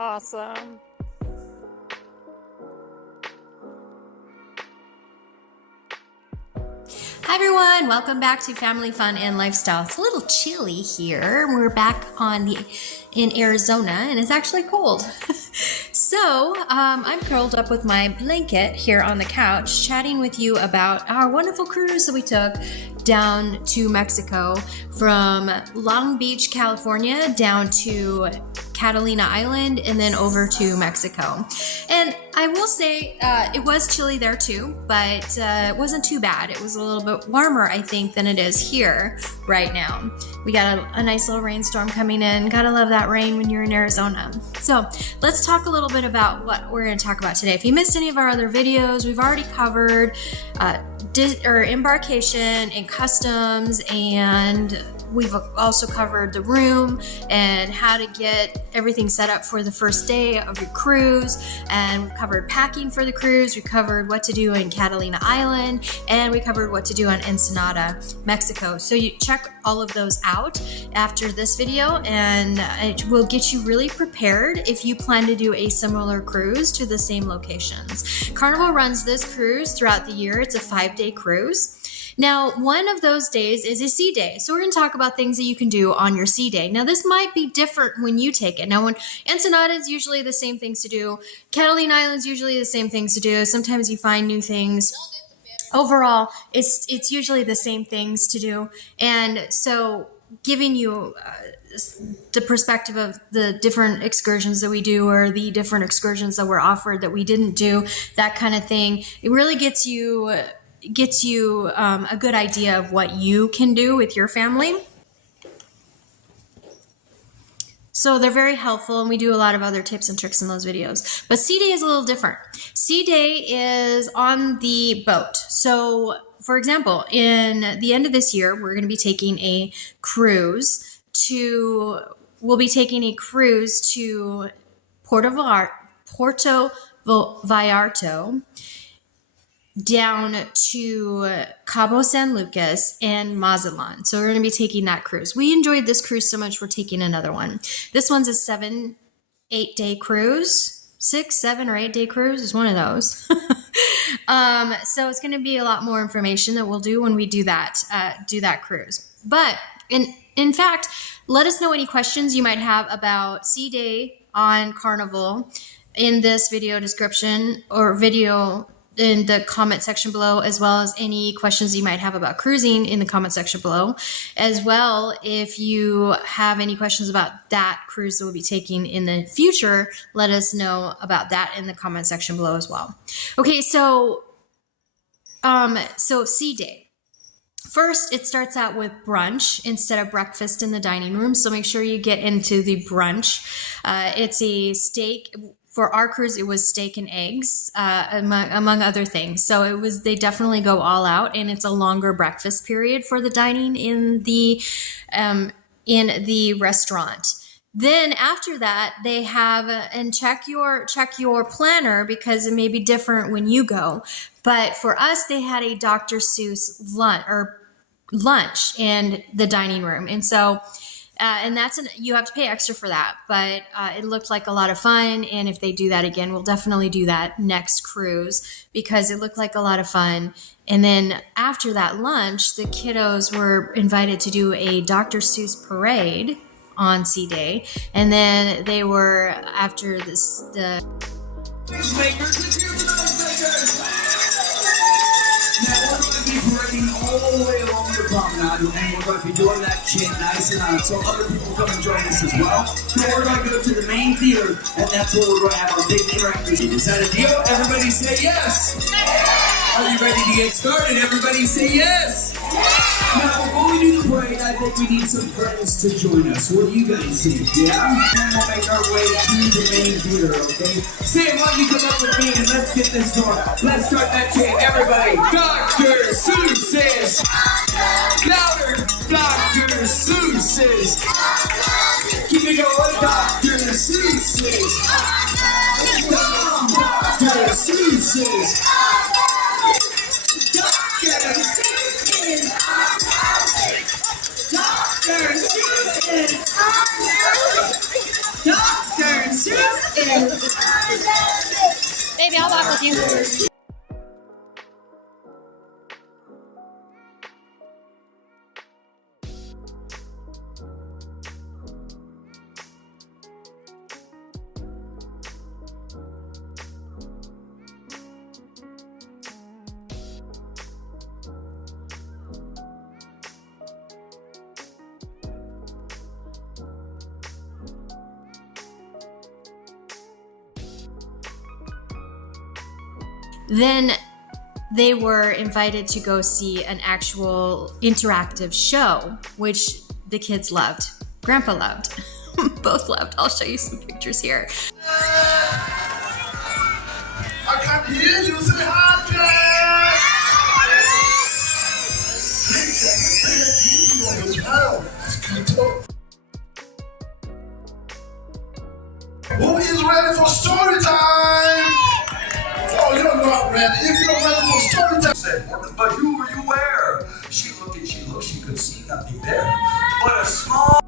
Awesome. Hi everyone, welcome back to Family Fun and Lifestyle. It's a little chilly here. We're back in Arizona and it's actually cold. So I'm curled up with my blanket here on the couch chatting with you about our wonderful cruise that we took down to Mexico from Long Beach, California down to Catalina Island and then over to Mexico. And I will say it was chilly there too, but it wasn't too bad. It was a little bit warmer, I think, than it is here right now. We got a nice little rainstorm coming in. Gotta love that rain when you're in Arizona. So let's talk a little bit about what we're going to talk about today. If you missed any of our other videos, we've already covered embarkation and customs, and we've also covered the room and how to get everything set up for the first day of your cruise. And we've covered packing for the cruise. We covered what to do in Catalina Island, and we covered what to do on Ensenada, Mexico. So you check all of those out after this video, and it will get you really prepared if you plan to do a similar cruise to the same locations. Carnival runs this cruise throughout the year. It's a 5-day cruise. Now, one of those days is a sea day. So we're going to talk about things that you can do on your sea day. Now, this might be different when you take it. Now, when Ensenada is usually the same things to do. Catalina Island is usually the same things to do. Sometimes you find new things. Overall, it's usually the same things to do. And so giving you the perspective of the different excursions that we do or the different excursions that were offered that we didn't do, that kind of thing, it really gets you a good idea of what you can do with your family. So they're very helpful, and we do a lot of other tips and tricks in those videos. But Sea Day is a little different. Sea Day is on the boat. So, for example, in the end of this year, we're going to be taking a cruise to Puerto Vallarta, down to Cabo San Lucas and Mazatlan. So we're going to be taking that cruise. We enjoyed this cruise so much, we're taking another one. This one's a 7-8 day cruise. 6, 7, or 8 day cruise is one of those. So it's going to be a lot more information that we'll do when we do that cruise. But in fact, let us know any questions you might have about Sea Day on Carnival in this video description or video in the comment section below, as well as any questions you might have about cruising in the comment section below. As well, if you have any questions about that cruise that we'll be taking in the future, let us know about that in the comment section below as well. Okay, so Sea Day. First, it starts out with brunch instead of breakfast in the dining room. So make sure you get into the brunch. It's a steak. For our cruise, it was steak and eggs, among other things. So they definitely go all out, and it's a longer breakfast period for the dining in the restaurant. Then after that, they have, and check your planner because it may be different when you go. But for us, they had a Dr. Seuss lunch in the dining room, and so. And you have to pay extra for that, but it looked like a lot of fun. And if they do that again, we'll definitely do that next cruise because it looked like a lot of fun. And then after that lunch, the kiddos were invited to do a Dr. Seuss parade on Sea Day. And then they were, after this, the... Now we're going to be parading all the way along the promenade, and we're going to be doing that chant nice and loud, so other people come and join us as well. Then we're going to go to the main theater, and that's where we're going to have our big interactive. Is that a deal? Everybody say yes! Are you ready to get started? Everybody say yes! Now, before we do the parade, I think we need some friends to join us. What do you guys think? Yeah? And we'll make our way to the main theater, okay? Sam, why don't you come up with me and let's get this going. Let's start that chant. Everybody, Dr. Seuss says. Louder, Dr. Seuss says. Keep it going, Dr. Seuss says. Dr. Seuss says. Dr. Seuss is Dr. Seuss is Dr. Seuss walk with you. Then they were invited to go see an actual interactive show, which the kids loved. Grandpa loved. Both loved. I'll show you some pictures here. I can't hear you. Say hi, Who is ready for story time? Oh, you're not ready. If you're ready for story time, said, but who were you where? She looked, she could see nothing there. But a small...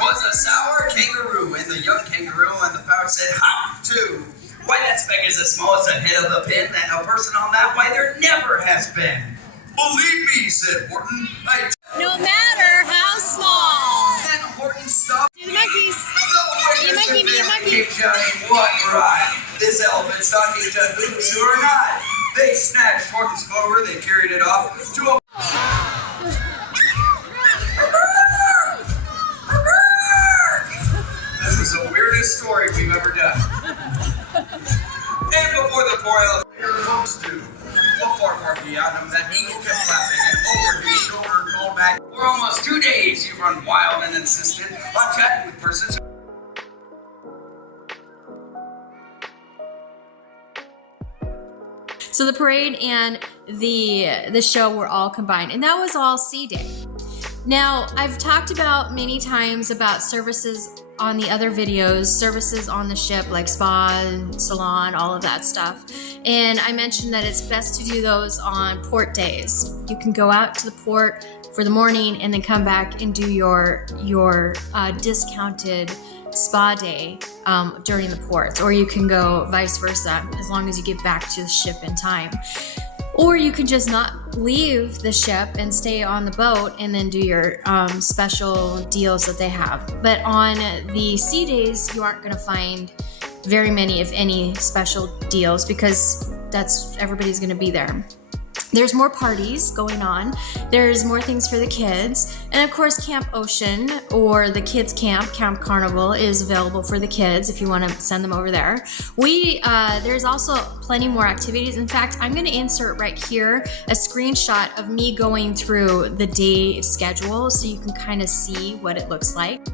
Was a sour kangaroo, and the young kangaroo on the pouch said, hop to. Why, that speck is as small as the head of the pin, that a person on that, why, there never has been. Believe me, said Horton. No matter how small. Then Horton stopped. Do the monkeys. The monkey, be a monkey. keep shouting, what right? This elephant talking to who's who or not. They snatched Horton's clover, they carried it off to a... This is the weirdest story we've ever done. And before the poor elephant, your folks do. What far beyond him, that eagle kept laughing and over his shoulder called back. For almost 2 days, you run wild and insisted on chatting with persons. So the parade and the show were all combined, and that was all C Day. Now, I've talked about many times about services on the other videos, services on the ship like spa and salon, all of that stuff. And I mentioned that it's best to do those on port days. You can go out to the port for the morning and then come back and do your discounted spa day during the ports, or you can go vice versa as long as you get back to the ship in time. Or you can just not leave the ship and stay on the boat and then do your special deals that they have. But on the sea days, you aren't going to find very many, if any, special deals because everybody's going to be there. There's more parties going on. There's more things for the kids. And of course, Camp Ocean or the kids camp, Camp Carnival, is available for the kids if you want to send them over there. There's also plenty more activities. In fact, I'm going to insert right here a screenshot of me going through the day schedule so you can kind of see what it looks like.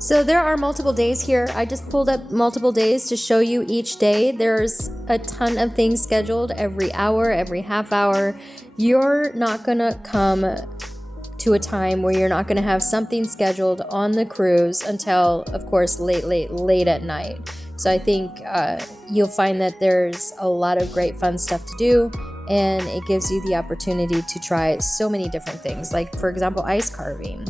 So there are multiple days here. I just pulled up multiple days to show you each day. There's a ton of things scheduled every hour, every half hour. You're not gonna come to a time where you're not gonna have something scheduled on the cruise until, of course, late at night. So I think you'll find that there's a lot of great fun stuff to do, and it gives you the opportunity to try so many different things, like, for example, ice carving.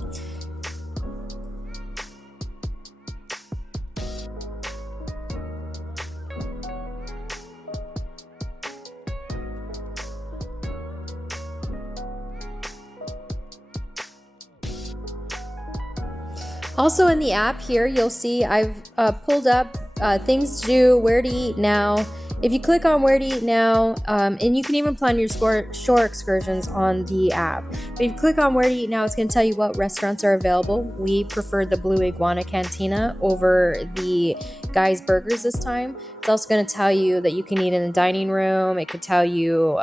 Also in the app here, you'll see I've pulled up things to do, where to eat now. If you click on where to eat now, and you can even plan your shore excursions on the app. But if you click on where to eat now, it's going to tell you what restaurants are available. We prefer the Blue Iguana Cantina over the Guy's Burgers this time. It's also going to tell you that you can eat in the dining room. It could tell you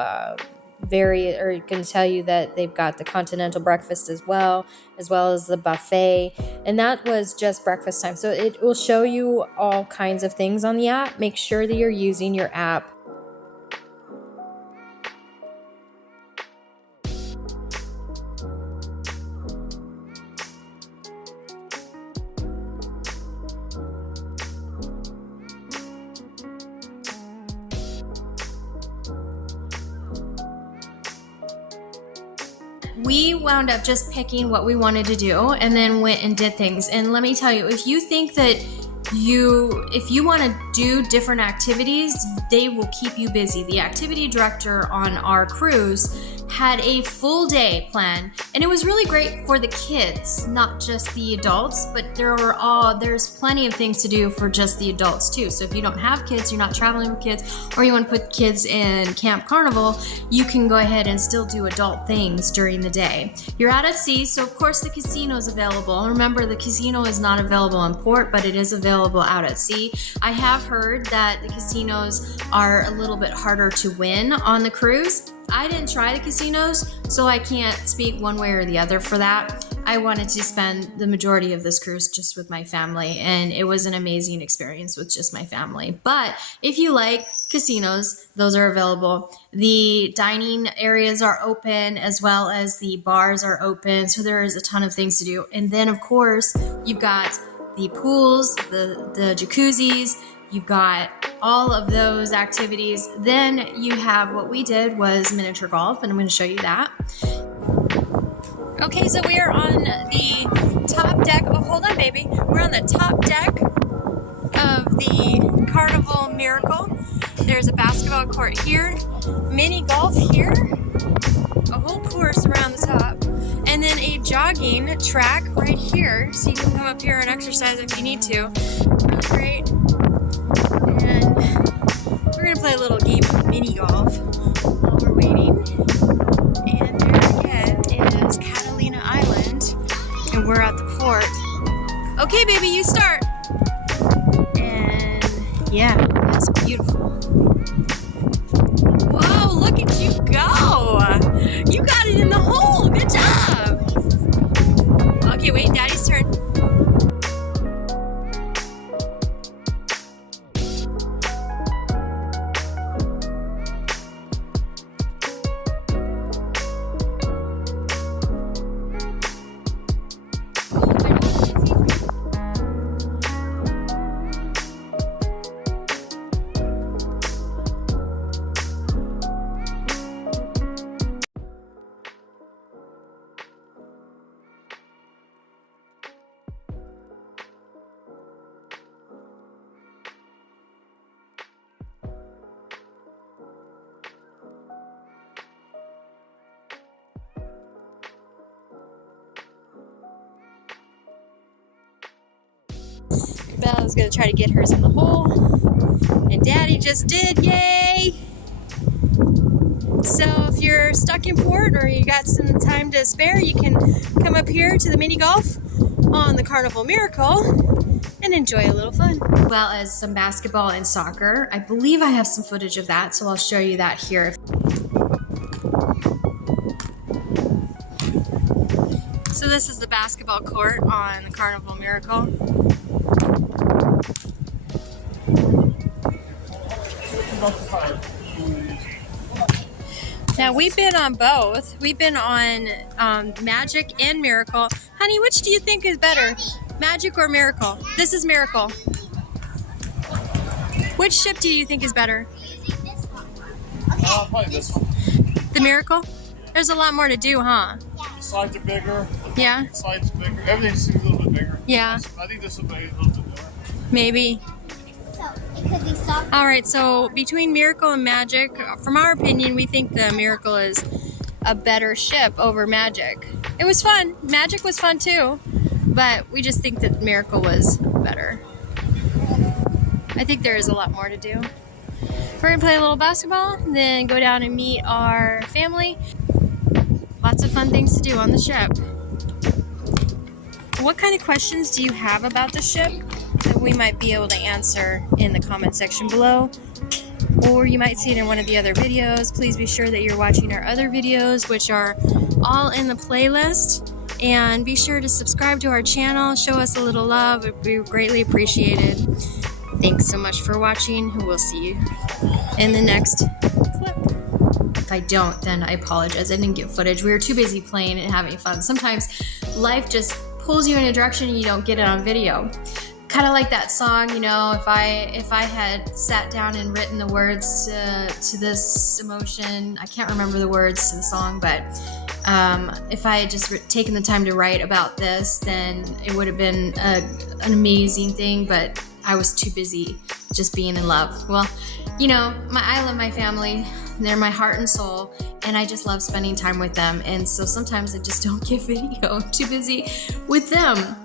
it can tell you that they've got the continental breakfast as well as the buffet, and that was just breakfast time. So it will show you all kinds of things on the app. Make sure that you're using your app. We wound up just picking what we wanted to do and then went and did things. And let me tell you, if you think that if you want to do different activities, they will keep you busy. The activity director on our cruise had a full day plan, and it was really great for the kids, not just the adults, but there's plenty of things to do for just the adults too. So if you don't have kids, you're not traveling with kids, or you want to put kids in Camp Carnival, you can go ahead and still do adult things during the day. You're out at sea, so of course the casino is available. Remember, the casino is not available in port, but it is available out at sea. I have heard that the casinos are a little bit harder to win on the cruise. I didn't try the casinos, so I can't speak one way or the other for that. I wanted to spend the majority of this cruise just with my family, and it was an amazing experience with just my family. But if you like casinos, those are available. The dining areas are open, as well as the bars are open, so there is a ton of things to do. And then, of course, you've got the pools, the jacuzzis, you've got all of those activities. Then you have what we did was miniature golf, and I'm going to show you that. Okay, so we are on the top deck. Oh, hold on, baby. We're on the top deck of the Carnival Miracle. There's a basketball court here, mini golf here, a whole course around the top, and then a jogging track right here, so you can come up here and exercise if you need to. Really great. And we're gonna play a little game of mini golf while we're waiting. And there again is Catalina Island, and we're at the port. Okay, baby, you start. And yeah, that's beautiful. Whoa, look at you go! You got it in the hole. Good job. Okay, wait, Daddy's turn. Bella's gonna try to get hers in the hole, and Daddy just did, yay! So if you're stuck in port or you got some time to spare, you can come up here to the mini golf on the Carnival Miracle and enjoy a little fun. As well as some basketball and soccer. I believe I have some footage of that, so I'll show you that here. So this is the basketball court on the Carnival Miracle. Now we've been on both. We've been on Magic and Miracle. Honey, which do you think is better? Magic or Miracle? This is Miracle. Which ship do you think is better? Probably this one. The Miracle? There's a lot more to do, huh? The slides are bigger. Yeah? The slides are bigger. Everything seems a little bit bigger. Yeah. I think this will be a little bit better. Maybe. Alright, so between Miracle and Magic, from our opinion, we think the Miracle is a better ship over Magic. It was fun. Magic was fun too, but we just think that Miracle was better. I think there is a lot more to do. We're gonna play a little basketball, and then go down and meet our family. Lots of fun things to do on the ship. What kind of questions do you have about the ship that we might be able to answer in the comment section below? Or you might see it in one of the other videos. Please be sure that you're watching our other videos, which are all in the playlist. And be sure to subscribe to our channel. Show us a little love. It would be greatly appreciated. Thanks so much for watching. We'll see you in the next clip. If I don't, then I apologize. I didn't get footage. We were too busy playing and having fun. Sometimes life just pulls you in a direction and you don't get it on video. Kind of like that song, you know, if I had sat down and written the words to this emotion, I can't remember the words to the song, but if I had just taken the time to write about this, then it would have been an amazing thing, but I was too busy just being in love. Well, you know, I love my family. They're my heart and soul, and I just love spending time with them. And so sometimes I just don't get video. I'm too busy with them.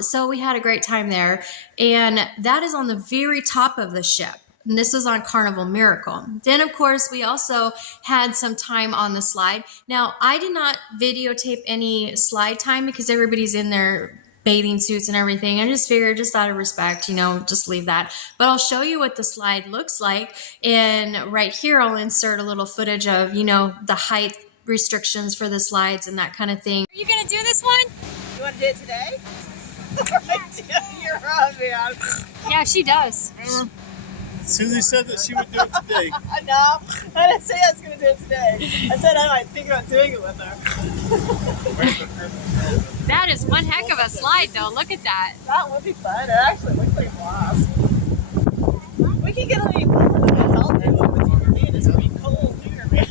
So we had a great time there, and that is on the very top of the ship. And this was on Carnival Miracle. Then, of course, we also had some time on the slide. Now, I did not videotape any slide time because everybody's in their bathing suits and everything. I just figured, just out of respect, you know, just leave that. But I'll show you what the slide looks like. And right here, I'll insert a little footage of, you know, the height restrictions for the slides and that kind of thing. Are you going to do this one? You want to do it today? You're on, man. Yeah, she does. Susie said that she would do it today. No, I didn't say I was going to do it today. I said I might think about doing it with her. That is one heck of a slide, though. Look at that. That would be fun. It actually looks like a blast. We can get any warmer than this. I'll do it with you. Man, it's pretty cold here, man.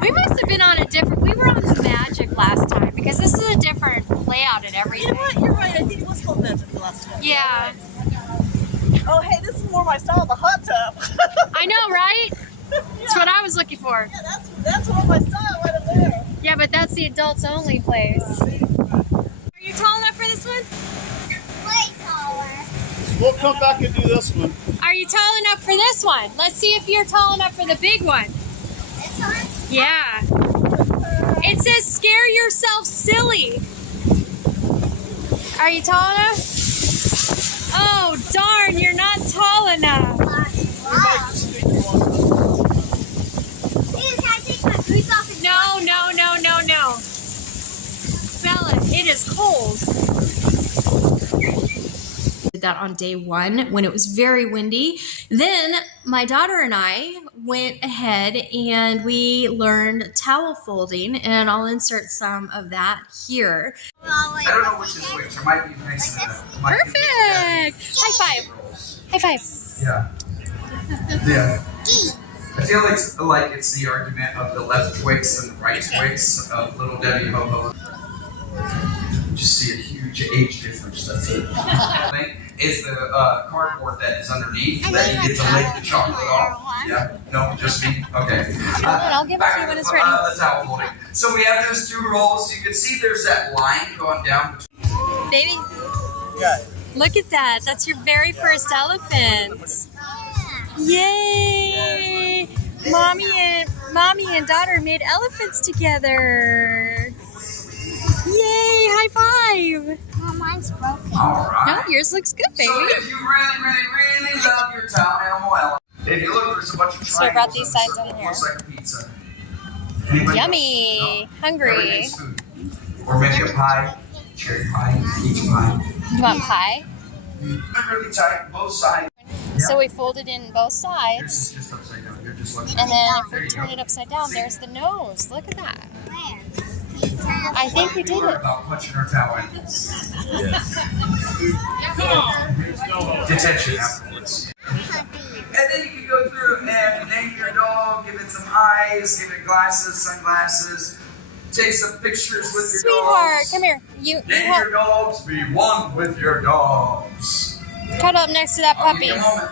We must have been on a different... We were on the Magic last time, because this is a different layout and everything. You know what? You're right. I think it was called Magic the last time. Yeah. Oh, hey, this is more my style, the hot tub. I know, right? That's what I was looking for. Yeah, that's more my style right up there. Yeah, but that's the adults only place. Are you tall enough for this one? Way taller. We'll come back and do this one. Are you tall enough for this one? Let's see if you're tall enough for the big one. This one? Yeah. It says scare yourself silly. Are you tall enough? Oh, darn, you're not tall enough. Wow. Hey, can I take my boots off and No. Bella, it is cold. Did that on day one when it was very windy. Then my daughter and I went ahead and we learned towel folding, and I'll insert some of that here. I don't know which is which. There might be nice and Perfect. High five. High five. Yeah. Yeah. I feel like it's the argument of the left Twix and the right Twix of Little Debbie Ho-Ho. Just see a huge age difference. That's it. Is the cardboard that is underneath that you get to lick the chocolate off. Yeah? No, just me? Okay. I'll give it to you when it's ready. The towel folding. So we have those two rolls. You can see there's that line going down between. Baby, Yeah. look at that. That's your very first elephant. Yay! Mommy and daughter made elephants together. Yay! High five! Oh, mine's broken. All right. No, yours looks good, baby. So if you really love your town animal elephant, if you look, there's a bunch of triangles. So I brought these sides on here. Looks like a pizza. Anybody Yummy. else? No. Hungry. Everything's food. Or maybe a pie, cherry pie, peach pie. You want pie? Really tight, both sides. So we fold it in both Yours sides. is just upside down. You're just looking. And then if There we you turn go. it upside down, there's the nose. Look at that. Where? I think we did it. About punching her towel in. Yes. Detention afterwards. Puppy. And then you can go through and name your dog, give it some eyes, give it glasses, sunglasses, take some pictures with your Sweetheart, dogs. come here. You Name your dogs, be one with your dogs. cuddle up next to that I'll give puppy. you a moment.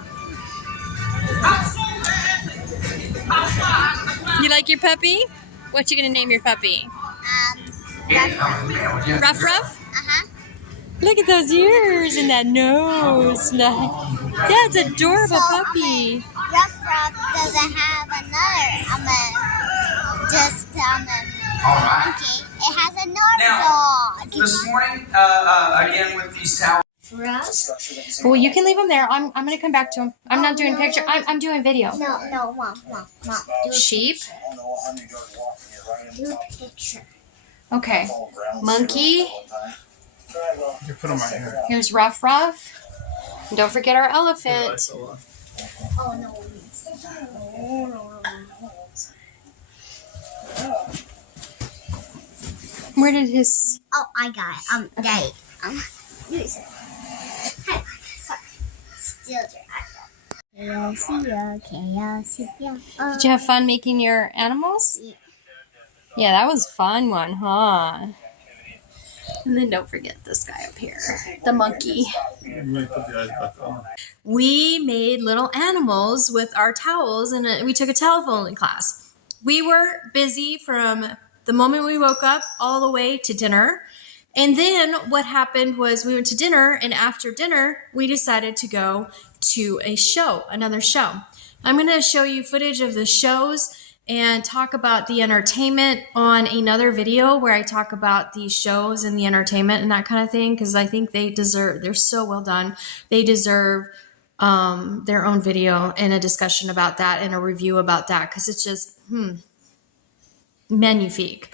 You like your puppy? What you gonna name your puppy? Yeah, Ruff Ruff? Uh-huh. Look at those ears and that nose. That's adorable puppy. Ruff Ruff doesn't have another, just, All right. monkey. It has another Now, dog. this morning, again with these towels. Well, you can leave him there. I'm gonna come back to him. I'm not doing picture. I'm doing video. No, Mom. Do Sheep. a picture. Okay. Monkey. You put them right here. Here's Ruff Ruff. And don't forget our elephant. Oh, no. Where did his... Oh, I got it. Date. Use it. Hey, sorry. Still Did you have fun making your animals? Yeah. Yeah, that was a fun one, huh? And then don't forget this guy up here, the monkey. You might put the eyes back on. We made little animals with our towels, and we took a telephone class. We were busy from the moment we woke up all the way to dinner. And then what happened was we went to dinner, and after dinner, we decided to go to a show, another show. I'm going to show you footage of the shows and talk about the entertainment on another video where I talk about these shows and the entertainment and that kind of thing, because I think they're so well done. They deserve their own video and a discussion about that and a review about that, because it's just, magnifique.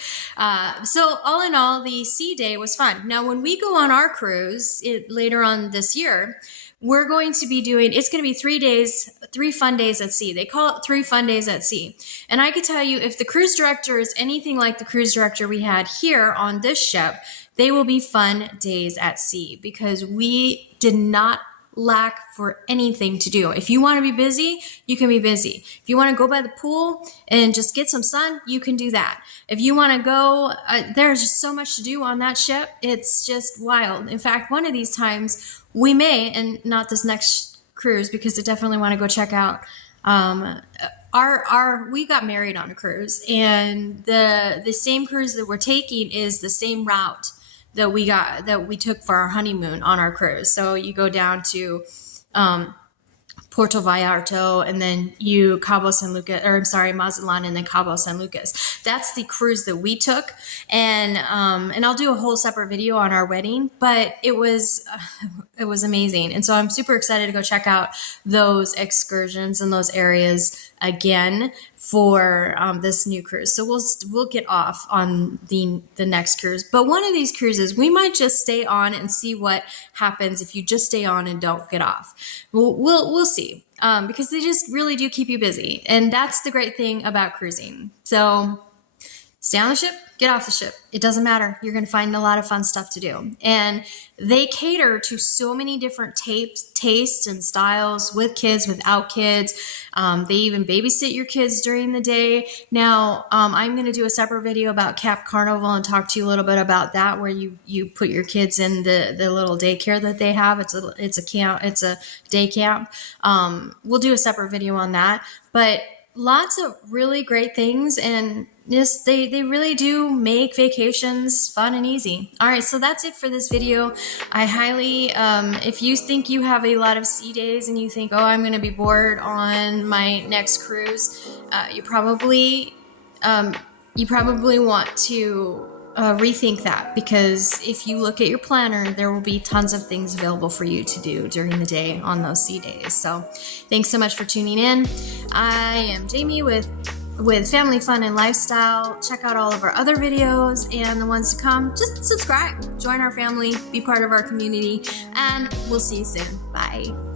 So all in all, the sea day was fun. Now, when we go on our cruise later on this year, we're going to be doing, it's going to be 3 fun days at sea. They call it 3 fun days at sea. And I can tell you, if the cruise director is anything like the cruise director we had here on this ship, they will be fun days at sea, because we did not lack for anything to do. If you want to be busy, you can be busy. If you want to go by the pool and just get some sun, you can do that. If you want to go, there's just so much to do on that ship. It's just wild. In fact, one of these times we may, and not this next cruise, because I definitely want to go check out, we got married on a cruise, and the same cruise that we're taking is the same route that we took for our honeymoon on our cruise. So you go down to Puerto Vallarta, and then Mazatlan, and then Cabo San Lucas. That's the cruise that we took, and I'll do a whole separate video on our wedding. But it was amazing, and so I'm super excited to go check out those excursions and those areas again for this new cruise. So we'll get off on the next cruise. But one of these cruises, we might just stay on and see what happens if you just stay on and don't get off. We'll see, because they just really do keep you busy, and that's the great thing about cruising. So stay on the ship, get off the ship. It doesn't matter. You're going to find a lot of fun stuff to do. And they cater to so many different tastes and styles, with kids, without kids. They even babysit your kids during the day. Now, I'm going to do a separate video about Cap Carnival and talk to you a little bit about that, where you put your kids in the little daycare that they have. It's a day camp. We'll do a separate video on that. But lots of really great things, and just they really do make vacations fun and easy. All right, so that's it for this video. I highly, if you think you have a lot of sea days and you think, oh, I'm going to be bored on my next cruise, you probably want to rethink that, because if you look at your planner, there will be tons of things available for you to do during the day on those sea days. So thanks so much for tuning in. I am Jamie with with family fun and lifestyle. Check out all of our other videos and the ones to come. Just subscribe, join our family, be part of our community, and we'll see you soon. Bye.